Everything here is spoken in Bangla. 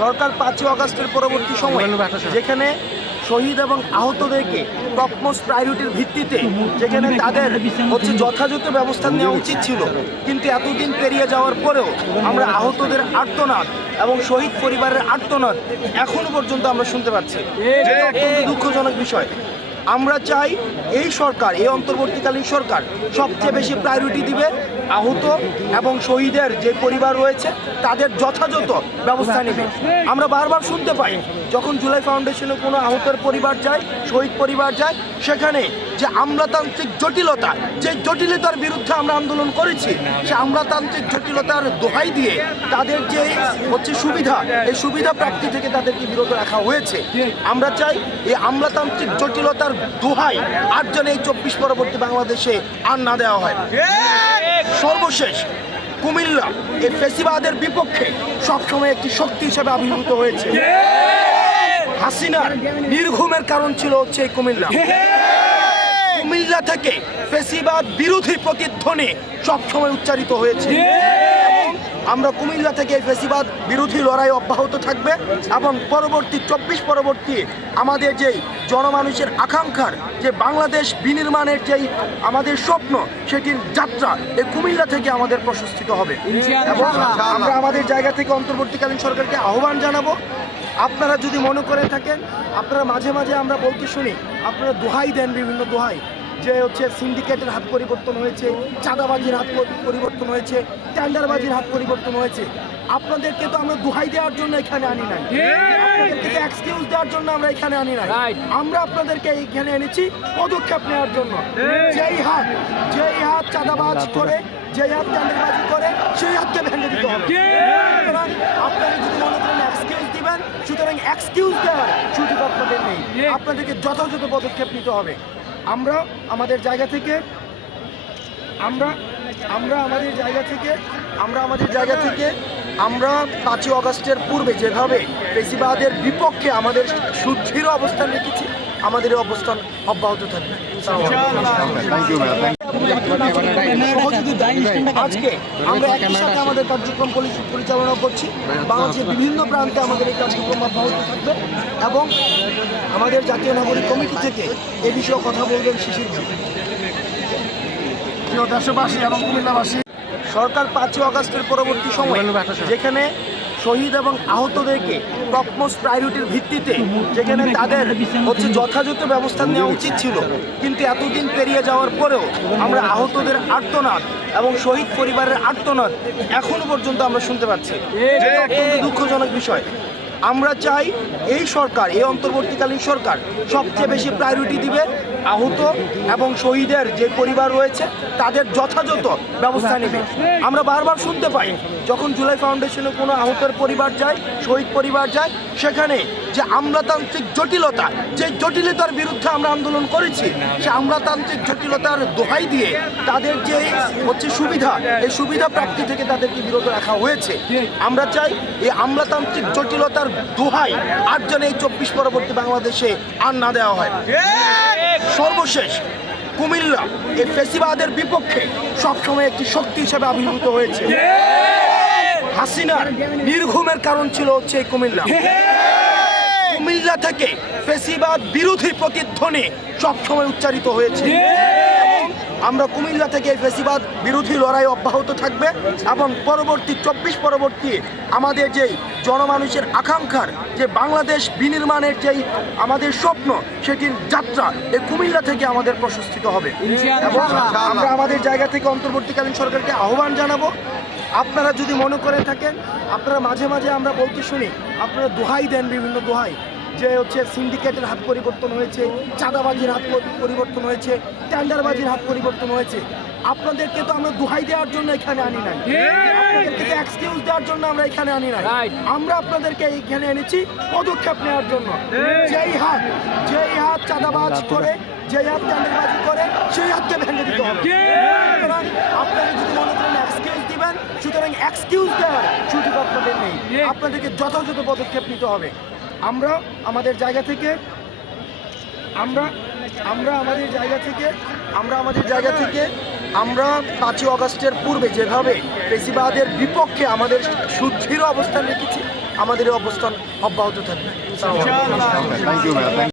সরকার 5ই আগস্টের পরবর্তী সময় যেখানে শহীদ এবং আহতদেরকে টপমোস্ট প্রায়োরিটির ভিত্তিতে যেখানে তাদের যথাযথ ব্যবস্থা নেওয়া উচিত ছিল, কিন্তু এতদিন পেরিয়ে যাওয়ার পরেও আমরা আহতদের আর্তনাদ এবং শহীদ পরিবারের আর্তনাদ এখনো পর্যন্ত আমরা শুনতে পাচ্ছি। এটা অত্যন্ত দুঃখজনক বিষয়। আমরা চাই এই সরকার, এই অন্তর্বর্তীকালীন সরকার সবচেয়ে বেশি প্রায়োরিটি দিবে আহত এবং শহীদের যে পরিবার রয়েছে তাদের যথাযথ ব্যবস্থা নেবে। আমরা বারবার শুনতে পাই যখন জুলাই ফাউন্ডেশনে কোনো আহতের পরিবার যায়, শহীদ পরিবার যায়, সেখানে যে আমলাতান্ত্রিক জটিলতা, যে জটিলতার বিরুদ্ধে আমরা আন্দোলন করেছি, সে আমলাতান্ত্রিক জটিলতার দোহাই দিয়ে তাদের যে সুবিধা, এই সুবিধা প্রাপ্তি থেকে তাদেরকে বিরত রাখা হয়েছে। আমরা চাই এই আমলাতান্ত্রিক জটিলতার দোহাই আর যেন এই 24 পরবর্তী বাংলাদেশে আর না দেওয়া হয়। সর্বশেষ কুমিল্লা এই ফেসিবাদের বিপক্ষে সবসময় একটি শক্তি হিসেবে আবির্ভূত হয়েছে। হাসিনার নির্ঘুমের কারণ ছিল এই কুমিল্লা। কুমিল্লা থেকে ফেসিবাদ বিরোধী প্রতিধ্বনি সবসময় উচ্চারিত হয়েছে। আমরা কুমিল্লা থেকে ফেসিবাদ বিরোধী লড়াই অব্যাহত থাকবে এবং পরবর্তী 24 পরবর্তী আমাদের যেই জনমানুষের আকাঙ্ক্ষার যে বাংলাদেশ বিনির্মাণের যেই আমাদের স্বপ্ন, সেটির যাত্রা এই কুমিল্লা থেকে আমাদের প্রশস্তিত হবে। এবং আমরা আমাদের জায়গা থেকে অন্তর্বর্তীকালীন সরকারকে আহ্বান জানাবো, আপনারা যদি মনে করে থাকেন, আপনারা মাঝে মাঝে আমরা বলতে শুনি, আপনারা দোহাই দেন বিভিন্ন দোহাই, যে সিন্ডিকেটের হাত পরিবর্তন হয়েছে, চাঁদাবাজির হাত পরিবর্তন হয়েছে, টেন্ডারবাজির হাত পরিবর্তন হয়েছে। আপনাদেরকে তো আমরা দোহাই দেওয়ার জন্য এখানে আনি নাই, আপনাদেরকে এক্সকিউজ দেওয়ার জন্য আমরা এখানে আনি নাই। আমরা আপনাদেরকে এখানে এনেছি পদক্ষেপ নেওয়ার জন্য। যেই হাত চাঁদাবাজ করে, যেই হাত টেন্ডারবাজি করে, সেই হাতকে ভেঙে দিতে হবে। সুতরাং আপনারা যদি মনে করেন এক্সকিউজ দিবেন, সুতরাং এক্সকিউজ দেওয়ার সুযোগ আপনাদের নেই। আপনাদেরকে যথাযথ পদক্ষেপ নিতে হবে। আমরা আমাদের জায়গা থেকে আমরা 5ই আগস্টের পূর্বে যেভাবে ফেসিবাদের বিপক্ষে আমাদের সুদৃঢ় অবস্থান রেখেছি, আমাদের এই অবস্থান অব্যাহত থাকবে। আজকে আমরা একই সাথে আমাদের কার্যক্রম পরিচালনা করছি। বাংলাদেশের বিভিন্ন প্রান্তে আমাদের এই কার্যক্রম অব্যাহত থাকবে এবং আমাদের জাতীয় নাগরিক কমিটি থেকে এ বিষয়ে কথা বলবেন শিশির ভাই। প্রিয় দেশবাসী এবং কুমিল্লাবাসী, সরকার 5ই আগস্টের পরবর্তী সময় যেখানে শহীদ এবং আহতদেরকে টপমোস্ট প্রায়োরিটির ভিত্তিতে যেখানে তাদের যথাযথ ব্যবস্থা নেওয়া উচিত ছিল, কিন্তু এতদিন পেরিয়ে যাওয়ার পরেও আমরা আহতদের আর্তনাদ এবং শহীদ পরিবারের আর্তনাদ এখনো পর্যন্ত আমরা শুনতে পাচ্ছি। এটা অত্যন্ত দুঃখজনক বিষয়। আমরা চাই এই সরকার, এই অন্তর্বর্তীকালীন সরকার সবচেয়ে বেশি প্রায়োরিটি দিবে আহত এবং শহীদের যে পরিবার রয়েছে তাদের যথাযথ ব্যবস্থা নেবে। আমরা বারবার শুনতে পাই যখন জুলাই ফাউন্ডেশনে কোনো আহতের পরিবার যায়, শহীদ পরিবার যায়, সেখানে যে আমলাতান্ত্রিক জটিলতা, যে জটিলতার বিরুদ্ধে আমরা আন্দোলন করেছি, সে আমলাতান্ত্রিক জটিলতার দোহাই দিয়ে তাদের যে সুবিধা, এই সুবিধা প্রাপ্তি থেকে তাদেরকে বিরত রাখা হয়েছে। আমরা চাই এই আমলাতান্ত্রিক জটিলতার দোহাই আর যেন এই 24 পরবর্তী বাংলাদেশে আর না দেওয়া হয়। সর্বশেষ কুমিল্লা এই ফেসিবাদের বিপক্ষে সবসময় একটি শক্তি হিসেবে আবির্ভূত হয়েছে। হাসিনার নির্ঘুমের কারণ ছিল এই কুমিল্লা। কুমিল্লা থেকে ফেসিবাদ বিরোধী প্রতিধ্বনি সবসময় উচ্চারিত হয়েছে। আমরা কুমিল্লা থেকে ফেসিবাদ বিরোধী লড়াই অব্যাহত থাকবে এবং পরবর্তী 24 পরবর্তী আমাদের যেই জনমানুষের আকাঙ্ক্ষার যে বাংলাদেশ বিনির্মাণের যেই আমাদের স্বপ্ন, সেটির যাত্রা এই কুমিল্লা থেকে আমাদের প্রশস্তিত হবে। এবং আমরা আমাদের জায়গা থেকে অন্তর্বর্তীকালীন সরকারকে আহ্বান জানাবো, আপনারা যদি মনে করে থাকেন, আপনারা মাঝে মাঝে আমরা বলতে শুনি, আপনারা দোহাই দেন বিভিন্ন দোহাই, যে সিন্ডিকেটের হাত পরিবর্তন হয়েছে, চাঁদাবাজির হাত পরিবর্তন হয়েছে, টেন্ডারবাজির হাত পরিবর্তন হয়েছে। আপনাদেরকে তো আমরা দোহাই দেওয়ার জন্য এখানে আনি নাই, আপনাদেরকে এক্সকিউজ দেওয়ার জন্য আমরা এখানে আনি নাই। আমরা আপনাদেরকে এখানে এনেছি পদক্ষেপ নেওয়ার জন্য। যেই হাত চাঁদাবাজ করে, যেই হাত টেন্ডারবাজি করে, সেই হাতকে ভেঙে দিতে হবে। সুতরাং আপনারা যদি মনে করেন এক্সকিউজ দিবেন, সুতরাং এক্সকিউজ দেওয়ার সুযোগ আপনাদের নেই। আপনাদেরকে যথাযথ পদক্ষেপ নিতে হবে। আমরা আমাদের জায়গা থেকে 5ই আগস্টের পূর্বে যেভাবে ফেসিবাদের বিপক্ষে আমাদের সুদৃঢ় অবস্থান রেখেছি, আমাদের এই অবস্থান অব্যাহত থাকবে। Thank you madam.